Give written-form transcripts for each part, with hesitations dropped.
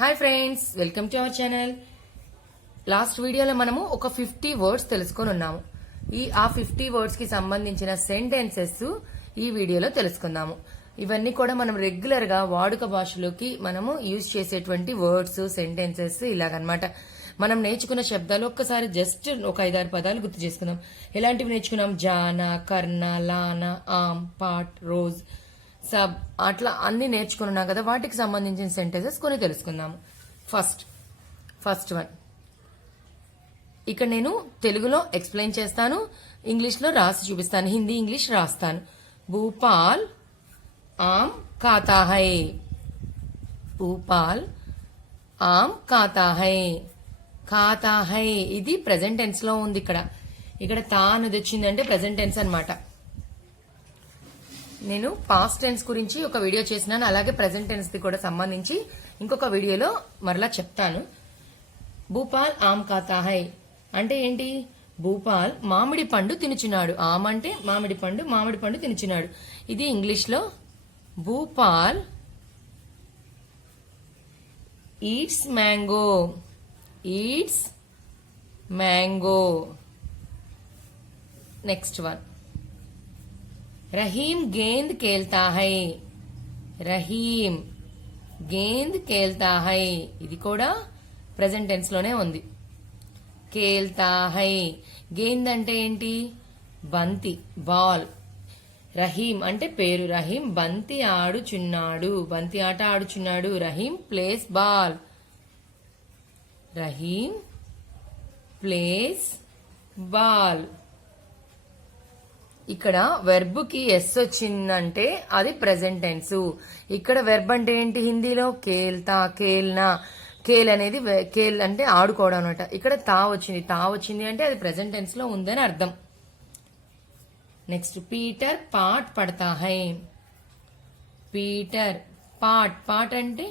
Hi friends, welcome to our channel. Last వీడియోలో మనము ఒక 50 వర్డ్స్ తెలుసుకొని ఉన్నాము. ఆ 50 వర్డ్స్ కి సంబంధించిన సెంటెన్సెస్ ఈ వీడియోలో తెలుసుకుందాము. ఇవన్నీ కూడా మనం రెగ్యులర్ గా వాడుక భాషలోకి మనము యూజ్ చేసేటువంటి వర్డ్స్, సెంటెన్సెస్ ఇలాగనమాట. మనం నేర్చుకున్న శబ్దాలు ఒక్కసారి జస్ట్ ఒక 5-6 పదాలు గుర్తు చేసుకుందాం. ఎలాంటివి నేర్చుకున్నాం? జానా, కర్ణ, లానా, ఆమ్, పాట్, రోజ్, సబ్, అట్లా అన్ని నేర్చుకున్నాం కదా. వాటికి సంబంధించిన సెంటెన్సెస్ కొన్ని తెలుసుకుందాము. ఫస్ట్ వన్ ఇక్కడ నేను తెలుగులో ఎక్స్ప్లెయిన్ చేస్తాను, ఇంగ్లీష్ లో రాసి చూపిస్తాను. హిందీ ఇంగ్లీష్ రాస్తాను. భూపాల్ ఆమ్ ఖాతా హై. భూపాల్ ఆమ్ ఖాతా హై. ఖాతా హై ఇది ప్రెసెంట్ టెన్స్ లో ఉంది. ఇక్కడ తా అనేది వచ్చిందంటే ప్రెసెంట్ టెన్స్ అనమాట. నేను పాస్ట్ టెన్స్ గురించి ఒక వీడియో చేసినాను, అలాగే ప్రెసెంట్ టెన్స్ ది కూడా సంబంధించి ఇంకొక వీడియోలో మరలా చెప్తాను. భూపాల్ ఆమ్ ఖాతా హై అంటే ఏంటి? భూపాల్ మామిడి పండు తినుచున్నాడు. ఆమ్ అంటే మామిడి పండు తినుచున్నాడు. ఇది ఇంగ్లీష్ లో Bhupal eats mango. Eats mango. Next one Rahim గేంద్ కేల్తా హై. రహీం గేంద్ కేల్తా హై ఇది కూడా ప్రెసెంట్ టెన్స్ లోనే ఉంది. కేల్తా హై. గేంద్ అంటే ఏంటి? బంతి, బాల్. రహీం అంటే పేరు. రహీం బంతి ఆడుచున్నాడు, బంతి ఆట ఆడుచున్నాడు. Rahim plays ball. Rahim plays ball. ఇక్కడ వెర్బ్ కి ఎస్ వచ్చిందంటే అది ప్రెసెంట్ టెన్స్. ఇక్కడ వెర్బ్ అంటే ఏంటి? హిందీలో కేల్తా, కేల్నా. కేల్ అనేది కేల్ అంటే ఆడుకోవడం అనమాట. ఇక్కడ తా వచ్చింది అంటే అది ప్రెసెంట్ టెన్స్ లో ఉందని అర్థం. నెక్స్ట్ పీటర్ పాట్ పడతా హై. పీటర్ పాట్ అంటే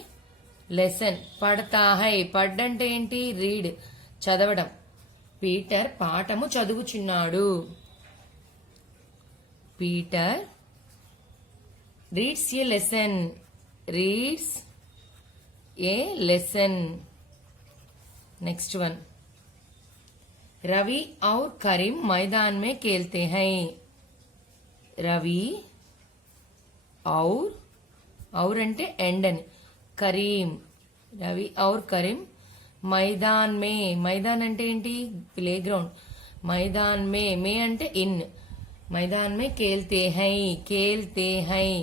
లెసన్. పడతా హై పడ్ అంటే ఏంటి? రీడ్, చదవడం. పీటర్ పాఠము చదువుచున్నాడు. Peter reads a lesson. Reads a lesson. Next one. Ravi और करीम मैदान में खेलते हैं. रवि और అంటే ఎండ్ అని. కరీం. రవి ఔర్ కరీం మైదాన్ మే. మైదాన్ అంటే ఏంటి? Play ground. మైదాన్ మే అంటే ఇన్. मैदान में खेलते हैं. खेलते हैं.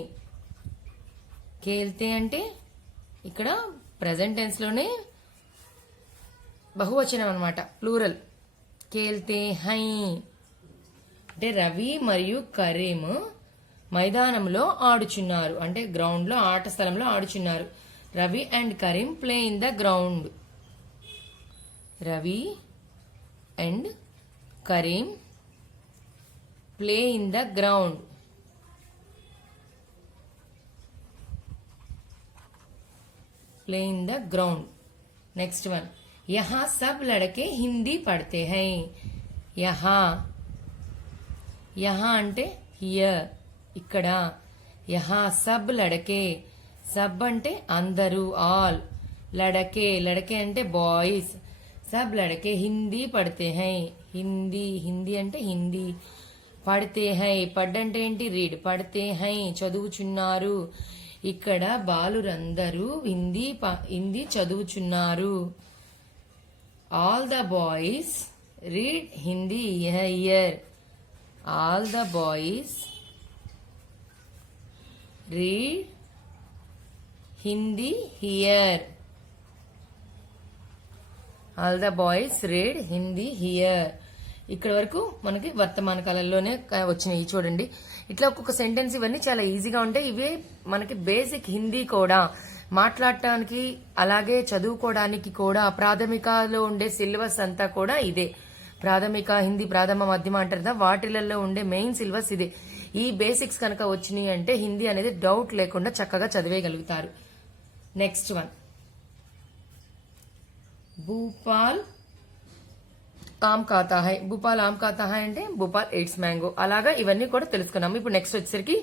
खेलते అంటే ఇక్కడ ప్రెసెంట్ టెన్స్ లోనే బహువచనం అన్నమాట, ప్లూరల్. ఖేల్తే హై అంటే రవి మరియు కరీం మైదానంలో ఆడుచున్నారు, అంటే గ్రౌండ్ లో, ఆట స్థలంలో ఆడుచున్నారు. Ravi and Karim play in the ground. Ravi and Karim play in the ground. Play in the ground. Next one. यहाँ सब लड़के हिंदी पढ़ते हैं. यहाँ అంటే హియర్, ఇక్కడ. यहाँ सब लड़के. सब అంటే అందరూ, ఆల్. लड़के అంటే బాయ్స్. सब लड़के हिंदी पढ़ते हैं. హిందీ అంటే హిందీ. పడితే హై పడ్ అంటే ఏంటి? రీడ్. పడితే హై చదువుచున్నారు. ఇక్కడ బాలురందరూ హిందీ చదువుచున్నారు. All the boys read Hindi here. All the boys read Hindi here. All the boys read Hindi here. ఇక్కడ వరకు మనకి వర్తమాన కాలంలోనే వచ్చినాయి. చూడండి, ఇట్లా ఒక్కొక్క సెంటెన్స్ ఇవన్నీ చాలా ఈజీగా ఉంటాయి. ఇవే మనకి బేసిక్ హిందీ కూడా మాట్లాడటానికి, అలాగే చదువుకోవడానికి కూడా ప్రాథమికలో ఉండే సిలబస్ అంతా కూడా ఇదే. ప్రాథమిక హిందీ, ప్రాథమ, మధ్యమ అంటారు కదా, వాటిలలో ఉండే మెయిన్ సిలబస్ ఇదే. ఈ బేసిక్స్ కనుక వచ్చినాయి అంటే హిందీ అనేది డౌట్ లేకుండా చక్కగా చదివేయగలుగుతారు. Next one. భూపాల్ ఆమ్ ఖాతా హై. భూపాల్ ఆమ్ ఖాతా హై అంటే భూపాల్ ఎయిట్స్ మ్యాంగో. అలాగా ఇవన్నీ కూడా తెలుసుకున్నాము. ఇప్పుడు నెక్స్ట్ వచ్చేసరికి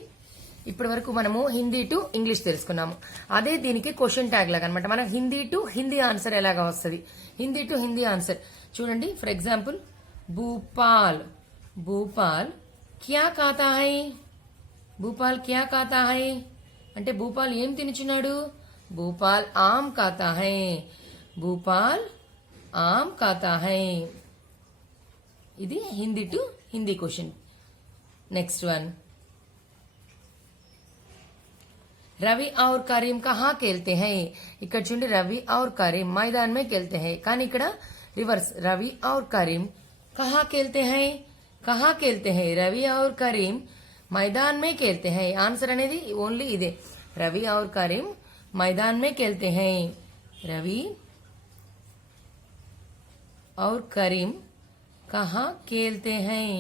ఇప్పటి వరకు మనము హిందీ టు ఇంగ్లీష్ తెలుసుకున్నాము. అదే దీనికి క్వశ్చన్ ట్యాగ్ లాగా అనమాట. మనం హిందీ టు హిందీ ఆన్సర్ ఎలాగా వస్తుంది, హిందీ టు హిందీ ఆన్సర్ చూడండి. ఫర్ ఎగ్జాంపుల్ భూపాల్, భూపాల్ క్యా ఖాతా హై, భూపాల్ క్యా ఖాతా హై అంటే భూపాల్ ఏం తినుచున్నాడు, భూపాల్ ఆమ్ ఖాతా హై, భూపాల్ ఆమ్ ఖాతా హై. ఇది Hindi to Hindi question. Next one, Ravi और కరీం కహా खेलते हैं. ఇక్కడ చూడండి రవి और కరీం मैदान में खेलते हैं, కానీ ఇక్కడ రివర్స్ రవి और కరీం కహా खेलते हैं, కహా खेलते हैं. రవి और కరీం मैदान में खेलते हैं. ఆన్సర్ అనేది ఓన్లీ ఇదే, రవి और కరీం मैदान में खेलते हैं. రవి और करीम कहाँ खेलते हैं,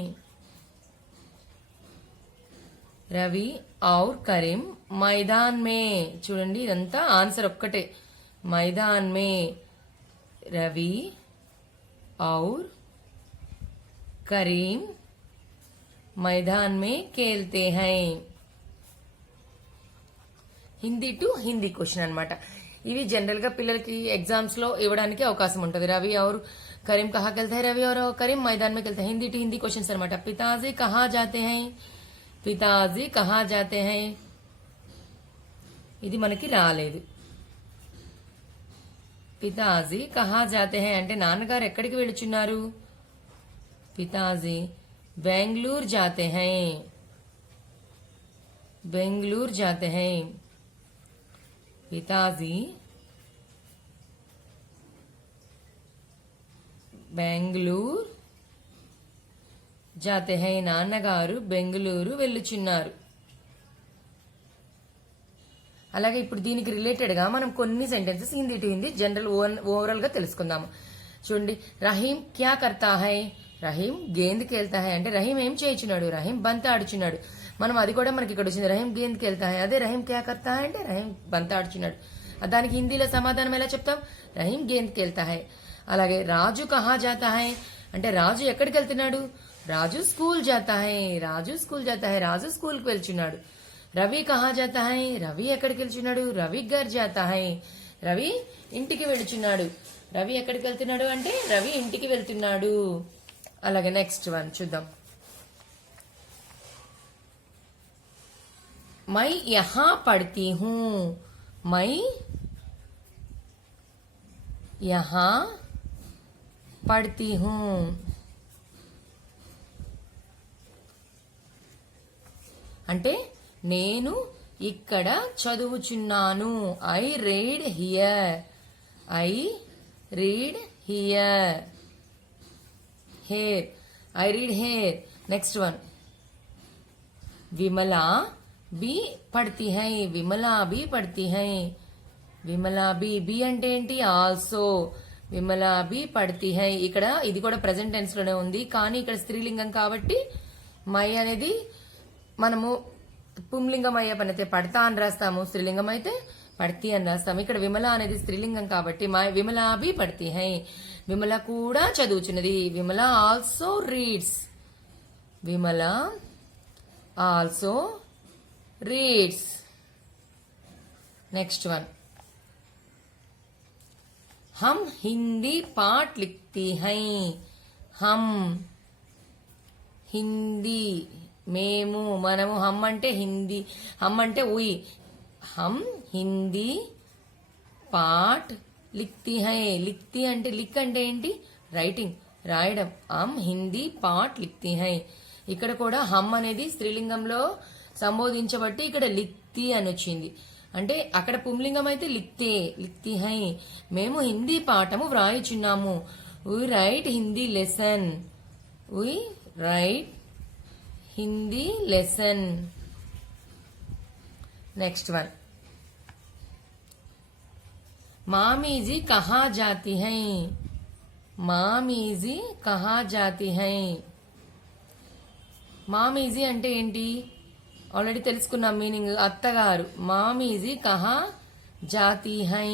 రవి और కరీం మైదాన్ మే. చూడండి ఇదంతా ఆన్సర్ ఒక్కటే, మైదాన్ మే. రవి और కరీం మైదాన్ మే खेलते हैं. హిందీ టు హిందీ క్వశ్చన్ అన్నమాట. ఇవి జనరల్ గా పిల్లలకి ఎగ్జామ్స్ లో ఇవ్వడానికి అవకాశం ఉంటుంది. రవి और करीम कहाँ खेलते हैं, रवि और करीम मैदान में खेलते हैं. हिंदी టు హిందీ క్వశ్చన్స్ అనమాట. పితాజీ కహా జాతే హై, పితాజీ కహా జాతే హై. ఇది మనకి రాలేదు. పితాజీ కహా జాతే హై అంటే నాన్నగారు ఎక్కడికి వెళుచున్నారు, పితాజీ బెంగళూరు జాతే హై, బెంగళూరు జాతే హై. పితాజీ బెంగళూరు జాతే హై, నాన్నగారు బెంగళూరు వెళ్ళుచున్నారు. అలాగే ఇప్పుడు దీనికి రిలేటెడ్ గా మనం కొన్ని sentences Hindi to Hindi general overall గా తెలుసుకుందాము. చూడండి, రహీం క్యా కర్తా హై, రహీం గేంద్ కేల్తా హై అంటే రహీం ఏం చేయించున్నాడు, రహీం బంత ఆడుచున్నాడు. మనం అది కూడా మనకి ఇక్కడ వచ్చింది, రహీం గేంద్ కేల్తా హై. అదే రహీం క్యా కర్తా హై అంటే రహీం బంత ఆడుచున్నాడు. దానికి హిందీలో సమాధానం ఎలా చెప్తాం, రహీం గేంద్ కేల్తా హై. అలాగే రాజు కహా జాతా హై అంటే రాజు ఎక్కడికి వెళ్తున్నాడు, రాజు స్కూల్ జాతా హై, రాజు స్కూల్ జాతా హై, రాజు స్కూల్ కి వెళ్తున్నాడు. రవి కహా జాతా హై, రవి ఎక్కడికి వెళ్తున్నాడు, రవి గర్ జాతా హై, రవి ఇంటికి వెళుచున్నాడు. రవి ఎక్కడికి వెళ్తున్నాడు అంటే రవి ఇంటికి వెళ్తున్నాడు. అలాగే నెక్స్ట్ వన్ చూద్దాం. మై యహా పడతీ హూ, మై యహా పడతీ హూ అంటే నేను ఇక్కడ చదువుచున్నాను. I read here, I read here. Here, I read here. Next one, Vimala బి పడతీ హై, విమలా బి పడతీ హై. విమలా బి, బి అంటే ఏంటి ఆల్సో, విమలా బి పడతీ హై. ఇక్కడ ఇది కూడా ప్రెసెంట్ టెన్స్ లోనే ఉంది, కానీ ఇక్కడ స్త్రీలింగం కాబట్టి మై అనేది మనము పుంలింగం అయ్యే పని అయితే పడతా అని రాస్తాము, స్త్రీలింగం అయితే పడతీ అని రాస్తాము. ఇక్కడ విమల అనేది స్త్రీలింగం కాబట్టి విమలా బి పడతీ హై, విమల కూడా చదువుచున్నది. Vimala also reads, Vimala also reads. Next one, हम हिंदी पाठ लिखती हैं, हम హిందీ మేము, మనము. హమ్ అంటే హిందీ, హమ్ అంటే ఉయ్. హమ్ హిందీ పాఠ్ లిఖతీ హై, లిఖతీ అంటే లిక్ అంటే ఏంటి రైటింగ్, రాయడం. హమ్ హిందీ పాఠ్ లిఖతీ హై. ఇక్కడ కూడా హమ్ అనేది స్త్రీలింగంలో సంబోధించబట్టి ఇక్కడ లిఖతీ అని వచ్చింది. అంటే అక్కడ పుంలింగం అయితే లిఖతే, లిఖతీ హై. మేము హిందీ పాఠము వ్రాయిచున్నాము. We write Hindi lesson, we write Hindi lesson. Next one, మామీజీ కహా జాతి హై, మామీజీ కహా జాతి హై. మామీజీ అంటే ఏంటి ఆల్రెడీ తెలుసుకున్నాం మీనింగ్, అత్తగారు. మామీజీ కహా జాతి హై,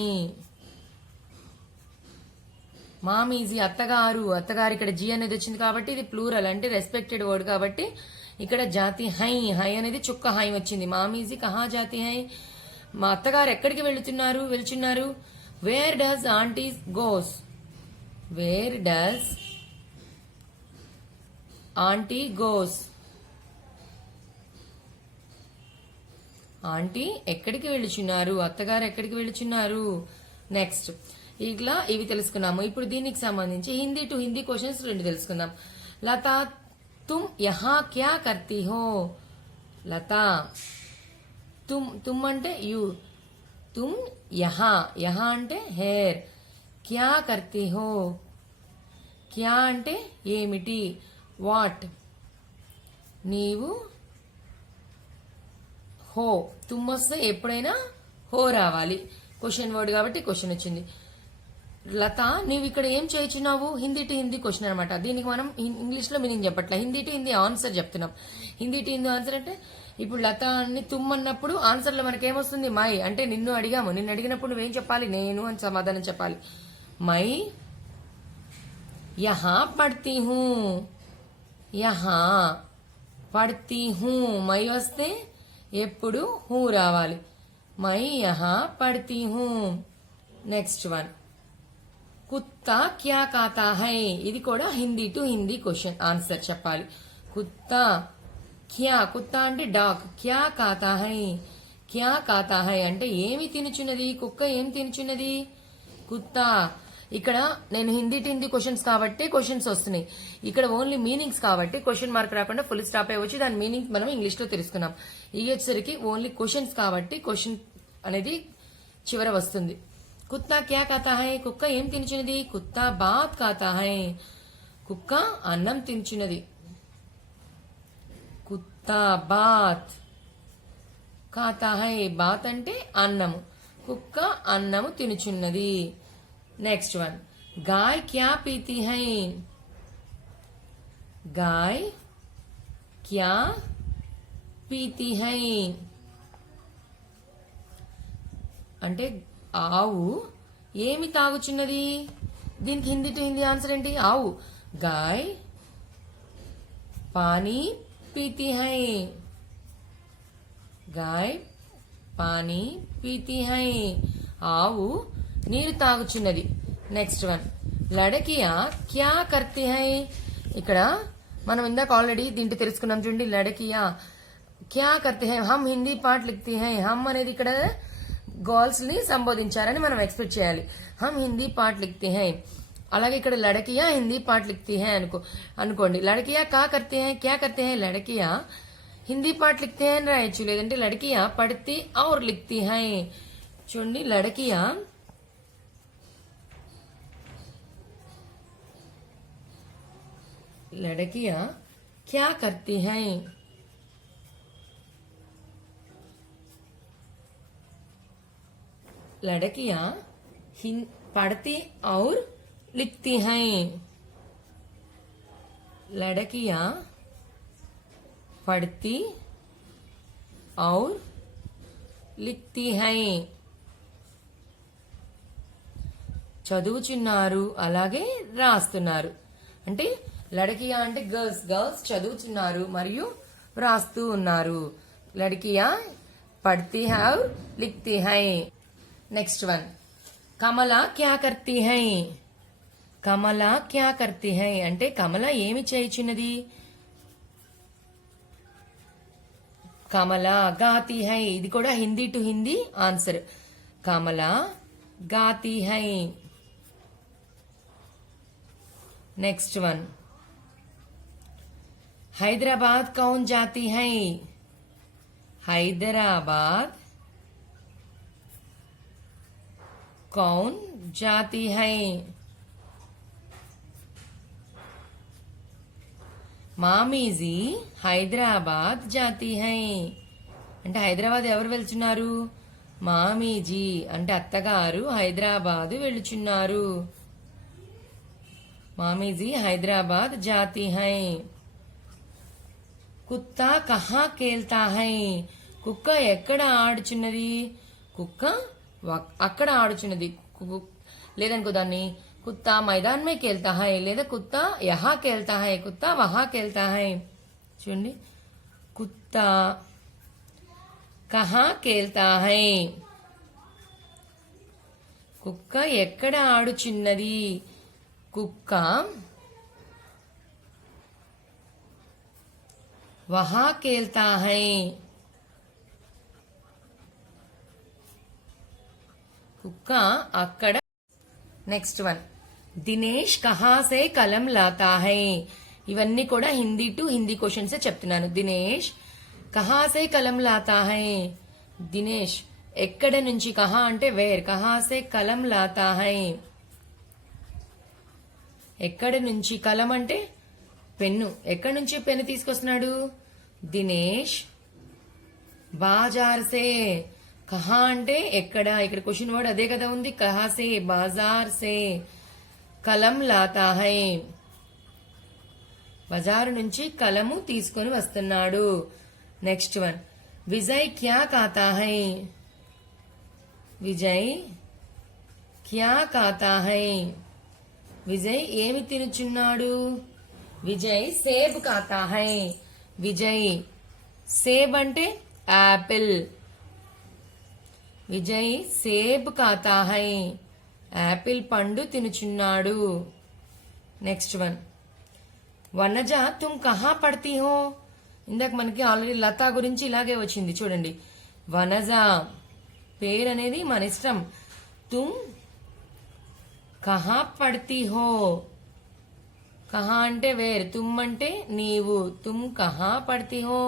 మామీజీ అత్తగారు. అత్తగారు ఇక్కడ జీ అనేది వచ్చింది కాబట్టి ఇది ప్లూరల్ అంటే రెస్పెక్టెడ్ వర్డ్ కాబట్టి ఇక్కడ జాతి హై, హై అనేది చుక్క హై వచ్చింది. మామీజీ కహా జాతి హై, మా అత్తగారు ఎక్కడికి వెళ్తున్నారు. Where does aunty goes, where does aunty goes, aunty ఎక్కడికి వెళ్తున్నారు, అత్తగారు ఎక్కడికి వెళ్తున్నారు. నెక్స్ట్ ఇట్లా ఇవి తెలుసుకున్నాము. ఇప్పుడు దీనికి సంబంధించి హిందీ టు హిందీ క్వశ్చన్స్ 2 తెలుసుకుందాం. లతా తుమ్ యహా క్యా కర్తీ హో, లతా తుమ్ అంటే యు, తుమ్ యహా, యహా అంటే హెయిర్, క్యా కర్తీ హో, క్యా అంటే ఏమిటి, వాట్, నీవు, హో, తుమ్ వస్తే ఎప్పుడైనా హో రావాలి. క్వశ్చన్ వర్డ్ కాబట్టి క్వశ్చన్ వచ్చింది. లత నీవు ఇక్కడ ఏం చేయించున్నావు, హిందీ టు హిందీ క్వశ్చన్ అనమాట. దీనికి మనం ఇంగ్లీష్ లో మీనింగ్ చెప్పట్లే, హిందీ టు హిందీ ఆన్సర్ చెప్తున్నాం. హిందీ టు హిందీ ఆన్సర్ అంటే ఇప్పుడు లత అని తుమ్ అన్నప్పుడు ఆన్సర్ లో మనకి ఏమొస్తుంది, మై అంటే నిన్ను అడిగాము, నిన్ను అడిగినప్పుడు నువ్వేం చెప్పాలి, నేను అని సమాధానం చెప్పాలి. మై యహా పడ్తీ హూ, యహా పడ్తీ హూ, మై వస్తే ఎప్పుడు హూ రావాలి. మై యహా పడ్తీ హూ. నెక్స్ట్ వన్, కుత్తా క్యా కాతా హై, ఇది కూడా Hindi to Hindi question answer చెప్పాలి. కుత్తా క్యా, కుత్తా అంటే డాగ్, క్యా కాతా హై, క్యా కాతా హై అంటే ఏమి తినుచున్నది, కుక్క ఏం తినుచున్నది, కుత్తా. ఇక్కడ నేను హిందీ టు హిందీ క్వశ్చన్స్ కాబట్టి క్వశ్చన్స్ వస్తున్నాయి, ఇక్కడ ఓన్లీ మీనింగ్స్ కాబట్టి క్వశ్చన్ మార్క్ రాకుండా ఫుల్ స్టాప్ అయి వచ్చి దాని మీనింగ్ మనం ఇంగ్లీష్ లో తెలుసుకున్నాం. ఈ వచ్చేసరికి ఓన్లీ క్వశ్చన్స్ కాబట్టి క్వశ్చన్ అనేది చివర వస్తుంది. కుత్తా క్యా ఖాతా హై, కుక్క ఏం తినుచున్నది, కుత్తా బాత్ ఖాతా హై, కుక్క అన్నం తినుచున్నది. కుత్తా బాత్ ఖాతా హై, బాత్ అంటే అన్నము, కుక్క అన్నము తినుచున్నది. నెక్స్ట్ వన్, గాయ్ క్యా పీతీ హై, గాయ్ క్యా పీతీ హై అంటే ఆవు ఏమి తాగుచున్నది. దీనికి హిందీ టు హిందీ ఆన్సర్ ఏంటి, ఆవు గాయ్ పానీ పీతీ హై, గాయ్ పానీ పీతీ హై, ఆవు నీరు తాగుచున్నది. నెక్స్ట్ వన్, లడకియా క్యా కర్తీ హై, ఇక్కడ మనం ఇందాక ఆల్రెడీ దీంట్లో తెలుసుకున్నాం చూడండి. లడకియా క్యా కర్తీ హై, హమ్ హిందీ పాఠ్ లిఖతీ హై, హమ్ అనేది ఇక్కడ గర్ల్స్ ని సంబోధించారని మనం ఎక్స్పెక్ట్ చేయాలి. హమ్ హిందీ పాఠ్ లిఖతే హై, అలాగే ఇక్కడ లడకియా హిందీ పాఠ్ లిఖతీ హై అనుకోండి. లడకియా కా కర్తే హై, క్యా కర్తే హై, లడకియా హిందీ పాఠ్ లిఖతే హై అని రాయొచ్చు, లేదంటే లడకియా పढ़ती और लिखती హై. చూడండి, లడకియా लड़कियां क्या करती हैं, लड़कियां पढ़ती और लिखती हैं, लड़कियां पढ़ती और लिखती हैं. చదువుచున్నారు అలాగే రాస్తున్నారు. అంటే లడకియా అంటే గర్ల్స్ చదువుతున్నారు మరియు రాస్తూ ఉన్నారు. లడకియా పढ़ती है और लिखती है. నెక్స్ట్ వన్, కమల క్యా కర్తీ హై, కమల క్యా కర్తీ హై అంటే కమల ఏమి చేయుచున్నది. కమల గాతి హై, ఇది కూడా హిందీ టు హిందీ ఆన్సర్. కమల గాతి హై. నెక్స్ట్ వన్, हैदराबाद कौन जाती है, हैदराबाद कौन जाती है. मामी जी हैदराबाद जाती है అంటే హైదరాబాద్ ఎవరు వెళ్తున్నారు, మామీజీ అంటే అత్తగారు హైదరాబాద్ వెళ్తున్నారు. మామీజీ హైదరాబాద్ జాతీ హై. కుత్తా కహా కేల్తా హై, కుక్క ఎక్కడ ఆడుచున్నది, కుక్క అక్కడ ఆడుచున్నది. లేదనుకో దాన్ని కుత్తా మైదాన్ మే కేల్తా హై, లేదా కుత్తా యహా కేల్తా హై, కుత్తా వహా కేల్తా హై. చూడండి, कुत्ता कहाँ खेलता है కుక్క ఎక్కడ ఆడుచున్నది కుక్క वहाँ खेलता है కుక్క అక్కడ నెక్స్ట్ వన్ దినేష్ కహా సే కలం లాతా హై ఇవన్నీ కూడా హిందీ టు హిందీ క్వశ్చన్స్ చెప్తున్నాను దినేష్ కహా సే కలం లాతా హై దినేష్ ఎక్కడ నుంచి కహా అంటే వేర్ కహా సే కలం లాతా హై ఎక్కడ నుంచి కలం అంటే పెన్ను ఎక్కడి నుంచి పెన్ను తీసుకొస్తున్నాడు దినేష్ బాజార్ సే కహా అంటే ఎక్కడ ఇక్కడ క్వశ్చన్ వర్డ్ అదే కదా ఉంది కహా సే బాజార్ సే కలం లాతా హై బజారు నుంచి కలము తీసుకొని వస్తున్నాడు నెక్స్ట్ వన్ విజయ్ క్యా ఖాతా హై విజయ్ క్యా ఖాతా హై విజయ్ ఏమి తినుచున్నాడు విజయ్ సేబ్ ఖాతా హై విజయ్ సేబ్ అంటే యాపిల్ విజయ్ సేబ్ ఖాతా హై యాపిల్ పండు తినుచున్నాడు నెక్స్ట్ వన్ వనజ తుమ్ కహా పడతీ హో ఇందాక మనకి ఆల్రెడీ లతా గురించి ఇలాగే వచ్చింది చూడండి వనజ పేరు అనేది మన ఇష్టం తుమ్ కహా పడతీ హో కహా అంటే వేర్ తుమ్ అంటే నీవు తుమ్ కహా పడతీ హో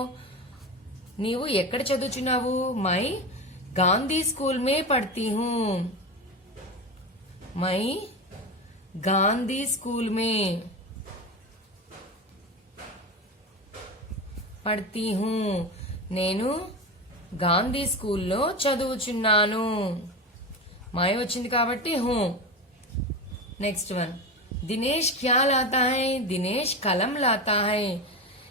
నీవు ఎక్కడ చదువుచున్నావు మై गांधी स्कूल में पढ़ती हूँ मैं गांधी स्कूल में పడతీ హూ నేను గాంధీ స్కూల్లో చదువుచున్నాను మాయ వచ్చింది కాబట్టి హూ నెక్స్ట్ వన్ దినేష్ క్యా లాతా హై దినేష్ కలం లాతా హై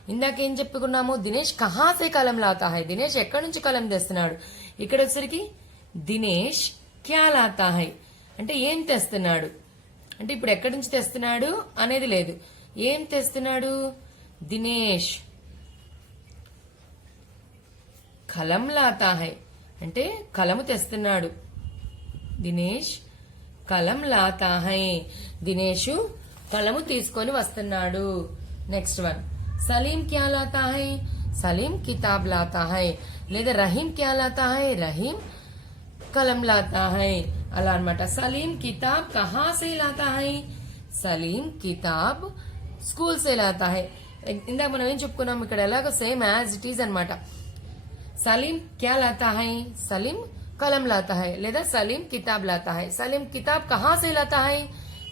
ఇందాకేం చెప్పుకున్నాము దినేష్ కహా సే కలం లాతా హై దినేష్ ఎక్కడి నుంచి కలం తెస్తున్నాడు ఇక్కడ వచ్చేసరికి దినేష్ క్యా లాతా హై అంటే ఏం తెస్తున్నాడు అంటే ఇప్పుడు ఎక్కడి నుంచి తెస్తున్నాడు అనేది లేదు ఏం తెస్తున్నాడు దినేష్ కలం లాతా హై అంటే కలము తెస్తున్నాడు దినేష్ కలం లాతా హై దినేషు కలము తీసుకొని వస్తున్నాడు నెక్స్ట్ వన్ సలీం క్యా లాతా హై సలీం కితాబ్ లాతా హై లేదా రహీం క్యా లాతా హై రహీం కలం లాతా హై అలా అన్నమాట సలీం కితాబ్ కహా సే లాతా హై సలీం కితాబ్ స్కూల్ సే లాతా హై ఇందాక మనం ఏం చెప్పుకున్నాం ఇక్కడ ఎలాగో సేమ్ యాజ్ ఇట్ ఈజ్ అనమాట సలీం క్యా లాతా హై సలీం కలం లాతా హై లేదా సలీం కితాబ్ లాతా హై సలీం కితాబ్ కహా సే లాతా హై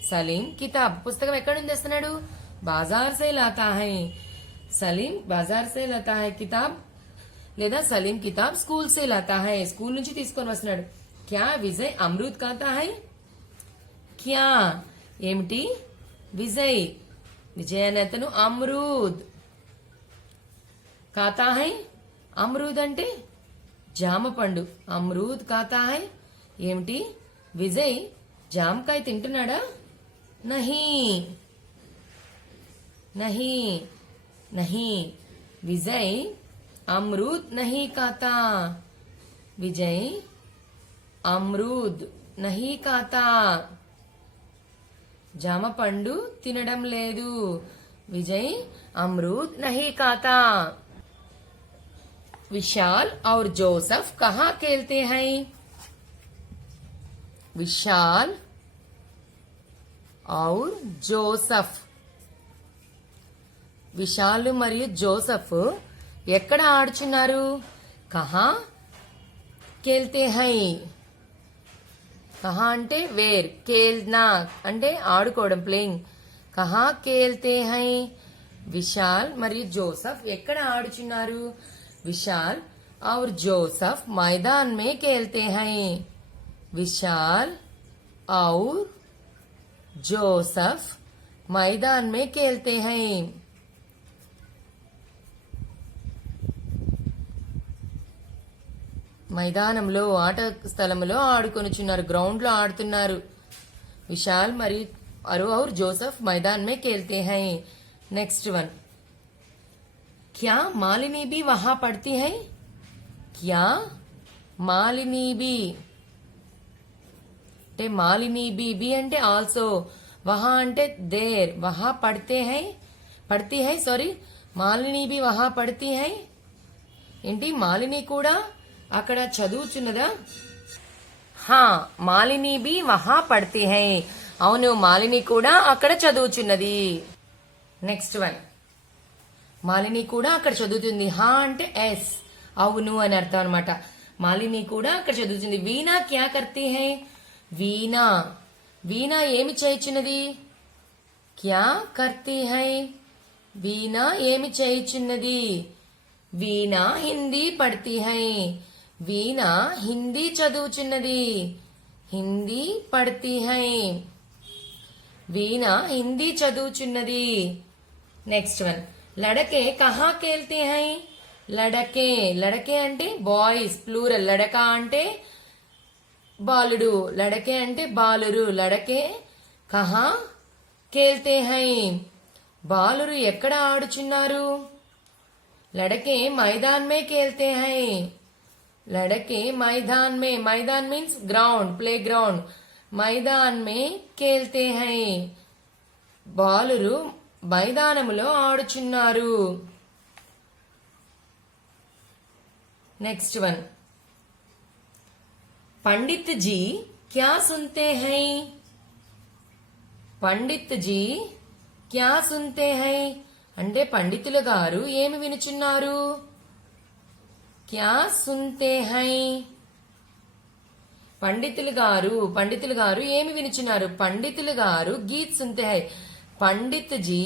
సలీం కితాబ్ పుస్తకం ఎక్కడి నుంచి తెస్తున్నాడు బాజార్ సే లాతా హై సలీం బాజార్ సే లాతా హై కితాబ్ లేదా సలీం కితాబ్ స్కూల్ సే లాతా హై స్కూల్ నుంచి తీసుకొని వస్తున్నాడు క్యా విజయ్ అమృత్ ఖాతా హై క్యా ఏమిటి విజయ్ విజయ్ అనే అతను అమృద్ ఖాతా హై అమృద్ అంటే జామ పండు అమృద్ ఖాతా హై ఏమిటి విజయ్ జామకాయ తింటున్నాడా నహీ నహీ నహీ విజయ్ అమృద్ నహీ ఖాతా విజయ్ అమృద్ నహీ ఖాతా జామ పండు తినడం లేదు విజయ్ అమృద్ నహీ ఖాతా विशाल और जोसेफ कहाँ खेलते हैं विशाल और జోసెఫ్ విశాల్ మరియు జోసెఫ్ ఎక్కడ ఆడుచున్నారు కహా ఖేల్తే హై కహా అంటే వేర్ ఖేల్నా అంటే ఆడుకోవడం ప్లేయింగ్ కహా ఖేల్తే హై విశాల్ మరియు జోసెఫ్ ఎక్కడ ఆడుచున్నారు विशाल और जोसेफ मैदान में खेलते हैं विशाल और जोसेफ मैदान में खेलते हैं మైదానంలో ఆట స్థలంలో ఆడుకొనుచున్నారు గ్రౌండ్ లో ఆడుతున్నారు విశాల్ మరియు और जोसेफ मैदान में खेलते हैं नेक्स्ट वन क्या मालिनी भी वहां पढ़ती है? क्या మాలిని బి అంటే మాలిని బి అంటే ఆల్సో, వహా అంటే దేర్, వహా పడతీ హై సారీ, మాలిని బి వహా పడతీ హై. ఏంటి మాలిని కూడా అక్కడ చదువుచున్నదా? హా మాలిని బి వహా పడతీ హై, అవును మాలిని కూడా అక్కడ చదువుచున్నది. నెక్స్ట్ వన్, మాలిని కూడా అక్కడ చదువుతుంది. హా అంటే ఎస్, అవును అని అర్థం అనమాట. మాలిని కూడా అక్కడ చదువుతుంది. వీణా క్యా కర్తీ హై? వీణా, వీణా ఏమి చేయుచున్నది? క్యా కర్తీ హై, వీణా ఏమి చేయుచున్నది? వీణా హిందీ పడతీ హై, వీణా హిందీ చదువుచున్నది. హిందీ పడతీ హై, వీణా హిందీ చదువుచున్నది. నెక్స్ట్ వన్, లడకే కహా కేల్తే హై? లడకే, లడకే అంటే బాయ్స్ ప్లూరల్, లడక అంటే బాలుడు, లడకే అంటే బాలురు. లడకే కహా కేల్తే హై, బాలురు ఎక్కడ ఆడుచున్నారు? లడకే మైదాన్ మే కేల్తే హై, లడకే మైదాన్ మే, మైదాన్ మీన్స్ గ్రౌండ్, ప్లే గ్రౌండ్, మైదాన్ మే కేల్తే హై, బాలురు మైదానములో ఆడుచున్నారు. नेक्स्ट वन, पंडित जी क्या सुनते हैं? पंडित जी क्या सुनते हैं అంటే పండితులు గారు ఏమి వినుచున్నారు? క్యా సున్తే హై, పండితులు గారు ఏమి వినుచున్నారు? పండితులు గారు గీత్ సున్తే హై, పండిత్ జీ,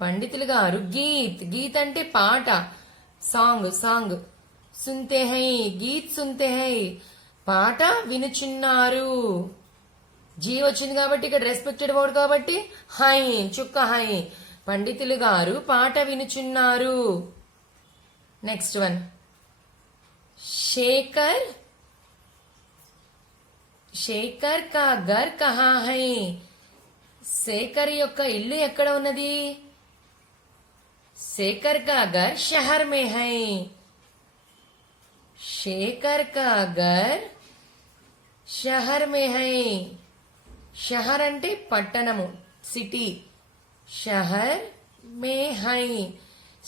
పండితులు గారు గీత్, గీత్ అంటే పాట, సాంగ్, సాంగ్, సున్తే హై గీత్ సున్తే హై, పాట వినుచున్నారు. జీ వచ్చింది కాబట్టి ఇక్కడ రెస్పెక్టెడ్ వర్డ్ కాబట్టి హై, చుక్క హై, పండితులు గారు పాట వినుచున్నారు. నెక్స్ట్ వన్, శేఖర్, శేఖర్ కా ఘర్ కహా హై? శేఖర్ యొక్క ఇల్లు ఎక్కడ ఉన్నది? शेखर का घर शहर में है, शेखर का घर शहर में है. शहर అంటే పట్టణము, సిటీ, షహర్ మే హై,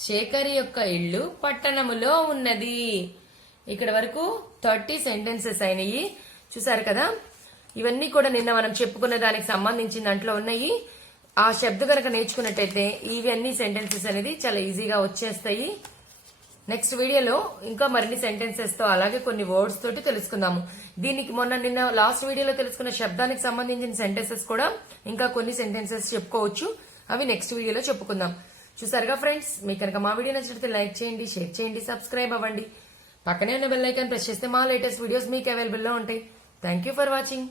శేఖర్ యొక్క ఇల్లు పట్టణములో ఉన్నది. ఇక్కడ వరకు 30 సెంటెన్సెస్ అయినాయి. చూసారు కదా, ఇవన్నీ కూడా నిన్న మనం చెప్పుకున్న దానికి సంబంధించిన దాంట్లో ఉన్నాయి. ఆ శబ్ద కనుక నేర్చుకున్నట్టయితే ఇవన్నీ సెంటెన్సెస్ అనేది చాలా ఈజీగా వచ్చేస్తాయి. నెక్స్ట్ వీడియోలో ఇంకా మరిన్ని సెంటెన్సెస్ తో అలాగే కొన్ని వర్డ్స్ తోటి తెలుసుకుందాము. దీనికి నిన్న లాస్ట్ వీడియోలో తెలుసుకున్న శబ్దానికి సంబంధించిన సెంటెన్సెస్ కూడా ఇంకా కొన్ని సెంటెన్సెస్ చెప్పుకోవచ్చు. అవి నెక్స్ట్ వీడియోలో చెప్పుకుందాం. చూసారుగా ఫ్రెండ్స్, మీకు కనుక మా వీడియో నచ్చితే లైక్ చేయండి, షేర్ చేయండి, సబ్స్క్రైబ్ అవ్వండి. పక్కనే ఉన్న బెల్ ఐకాన్ ప్రెస్ చేస్తే మా లేటెస్ట్ వీడియోస్ మీకు అవైలబుల్ లో ఉంటాయి. Thank you for watching.